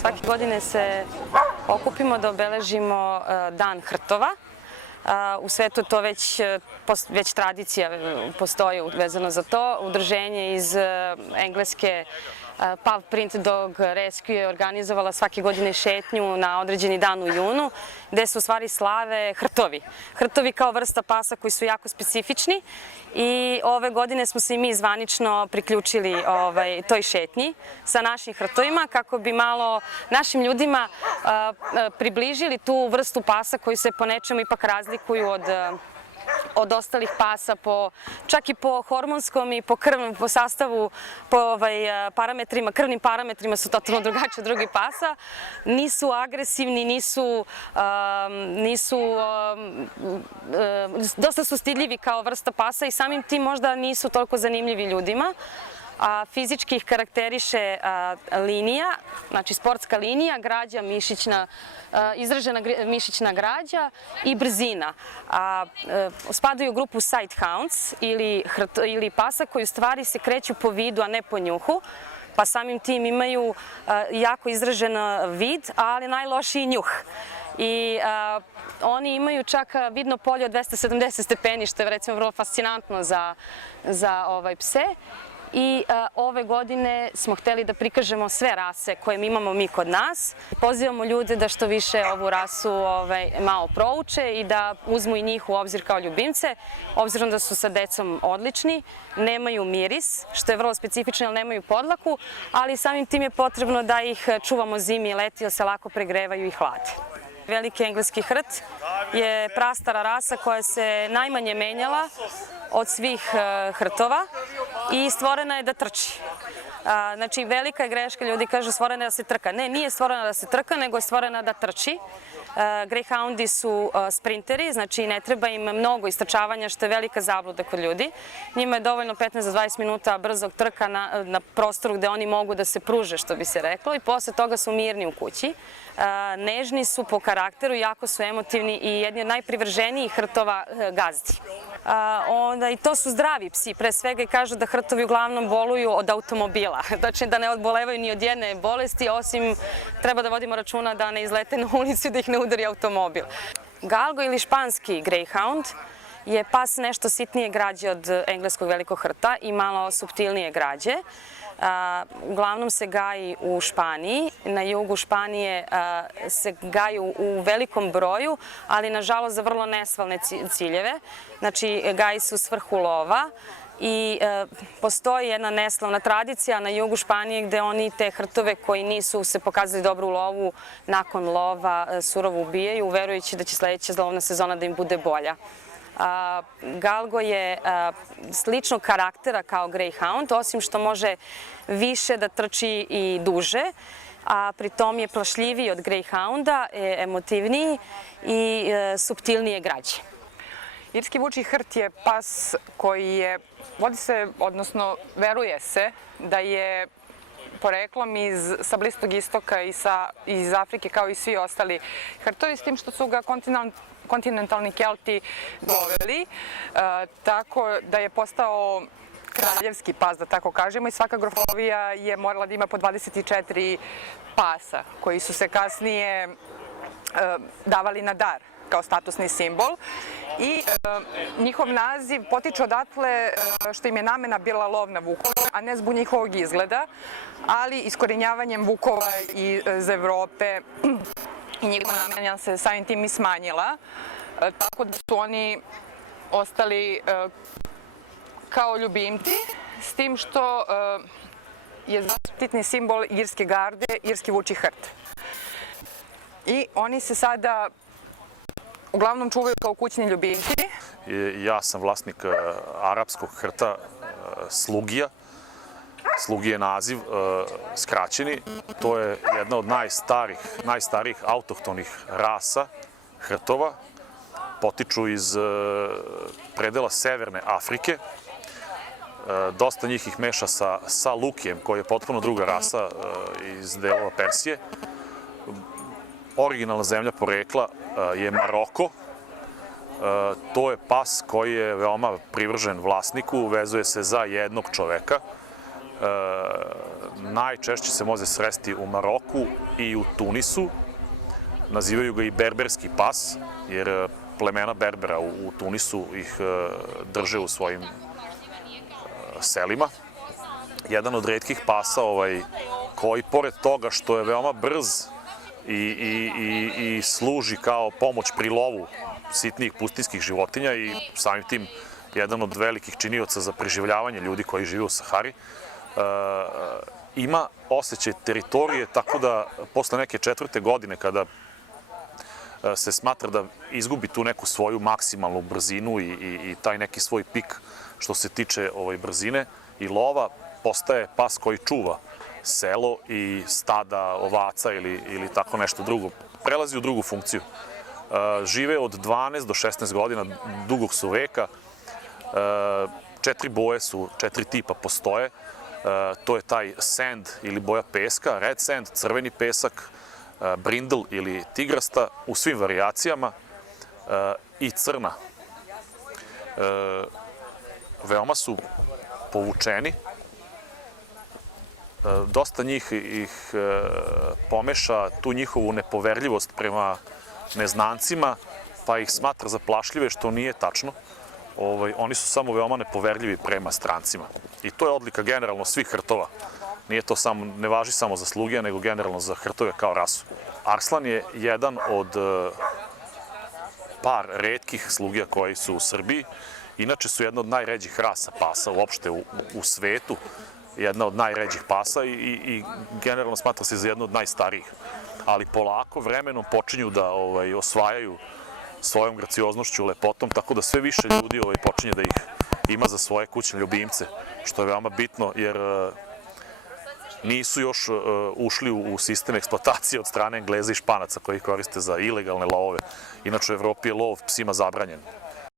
Svake godine se okupimo da obeležimo Dan hrtova. U svetu to već tradicija postoji vezano za to. Udruženje iz Engleske Paw Print Dog Rescue je organizovala svake godine šetnju na određeni dan u junu, gde se u stvari slave hrtovi. Hrtovi kao vrsta pasa koji su jako specifični i ove godine smo se i mi zvanično priključili toj šetnji sa našim hrtovima kako bi malo našim ljudima približili tu vrstu pasa koji se po nečemu ipak razlikuju od ostalih pasa, čak i po hormonskom i po krvnom, po sastavu, po parametrima, krvnim parametrima su totalno drugačiji od drugih pasa. Nisu agresivni, dosta su stidljivi kao vrsta pasa i samim tim možda nisu toliko zanimljivi ljudima. Fizički ih karakteriše linija, znači sportska linija, građa mišićna, izražena mišićna građa i brzina. Spadaju u grupu sighthounds ili pasa koji u stvari se kreću po vidu, a ne po njuhu, pa samim tim imaju jako izražen vid, ali najlošiji njuh. I oni imaju čak vidno polje od 270 stepeni, što je recimo vrlo fascinantno za pse. I ove godine smo hteli da prikažemo sve rase koje imamo mi kod nas. Pozivamo ljude da što više ovu rasu malo prouče i da uzmu i njih u obzir kao ljubimce, obzirom da su sa decom odlični, nemaju miris, što je vrlo specifično jer nemaju podlaku, ali samim tim je potrebno da ih čuvamo zimi i leti jer se lako pregrevaju i hlade. Veliki engleski hrt je prastara rasa koja se najmanje menjala od svih hrtova i stvorena je da trči. Znači, velika je greška, ljudi kažu stvorena je da se trka. Ne, nije stvorena da se trka, nego je stvorena da trči. Greyhoundi su sprinteri, znači ne treba im mnogo istrčavanja, što je velika zabluda kod ljudi. Njima je dovoljno 15 do 20 minuta brzog trka na prostoru gde oni mogu da se pruže, što bi se reklo, i posle toga su mirni u kući. Nežni su po karakteru, jako su emotivni i jedni od najprivrženijih hrtova gazdi. I to su zdravi psi, pre svega, i kažu da hrtovi uglavnom boluju od automobila. Znači da ne odbolevaju ni od jedne bolesti, osim treba da vodimo računa da ne izlete na ulicu i da ih ne udari automobil. Galgo ili španski greyhound je pas nešto sitnije građe od engleskog velikog hrta i malo suptilnije građe. Uglavnom se gaji u Španiji, na jugu Španije se gaju u velikom broju, ali nažalost za vrlo nesvalne ciljeve. Znači gaji se u svrhu lova i postoji jedna neslavna tradicija na jugu Španije gde oni te hrtove koji nisu se pokazali dobro u lovu, nakon lova surovo ubijaju, verujući da će sledeća lovna sezona da im bude bolja. Galgo je sličnog karaktera kao Greyhound, osim što može više da trči i duže, a pritom je plašljiviji od Greyhounda, emotivniji i suptilnije građe. Irski vučji hrt je pas koji vodi se, odnosno veruje se da je poreklom sa Bliskog istoka i iz Afrike kao i svi ostali hrtovi, s tim što su ga kontinentalni Kelti doveli, tako da je postao kraljevski pas, da tako kažemo, i svaka grofovija je morala da ima po 24 pasa, koji su se kasnije davali na dar kao statusni simbol. I njihov naziv potiče odatle što im je namena bila lov na vukove, a ne zbog njihovog izgleda, ali iskorenjavanjem vukova iz Evrope i njihova namena se samim tim i smanjila, tako da su oni ostali kao ljubimci, s tim što je zaštitni simbol irske garde, irski vučji hrt. I oni se sada uglavnom čuvaju kao kućni ljubimci. Ja sam vlasnik arapskog hrta Slugija. Slugi je naziv skraćeni. To je jedna od najstarijih autohtonih rasa hrtova. Potiču iz predela severne Afrike. Dosta njih ih meša sa Lukijem, koji je potpuno druga rasa iz delova Persije. Originalna zemlja porekla je Maroko. To je pas koji je veoma privržen vlasniku, vezuje se za jednog čoveka. Najčešće se može sresti u Maroku i u Tunisu. Nazivaju ga i berberski pas, jer plemena Berbera u Tunisu ih drže u svojim selima. Jedan od retkih pasa koji, pored toga što je veoma brz i služi kao pomoć pri lovu sitnijih pustinjskih životinja i samim tim jedan od velikih činioca za preživljavanje ljudi koji žive u Sahari, ima osjećaj teritorije, tako da posle neke 4. godine kada se smatra da izgubi tu neku svoju maksimalnu brzinu i taj neki svoj pik što se tiče brzine i lova, postaje pas koji čuva selo i stada ovaca ili tako nešto drugo. Prelazi u drugu funkciju. Žive od 12 do 16 godina, dugog su veka. 4 boje su, 4 tipa postoje. To je taj sand ili boja peska, red sand, crveni pesak, brindle ili tigrasta u svim varijacijama i crna. Veoma su povučeni. Dosta njih ih pomeša tu njihovu nepoverljivost prema neznancima, pa ih smatra za plašljive, što nije tačno. Oni su samo veoma nepoverljivi prema strancima. I to je odlika generalno svih hrtova. Ne važi samo za slugija, nego generalno za hrtove kao rasu. Arslan je jedan od par retkih slugija koji su u Srbiji. Inače su jedna od najređih rasa pasa uopšte u svetu. Jedna od najređih pasa i generalno smatra se za jednu od najstarijih. Ali polako, vremenom počinju da osvajaju svojom gracioznošću, lepotom, tako da sve više ljudi počinje da ih ima za svoje kućne ljubimce, što je veoma bitno, jer nisu još ušli u sistem eksploatacije od strane Engleza i Španaca koji koriste za ilegalne lovove. Inače u Evropi je lov psima zabranjen.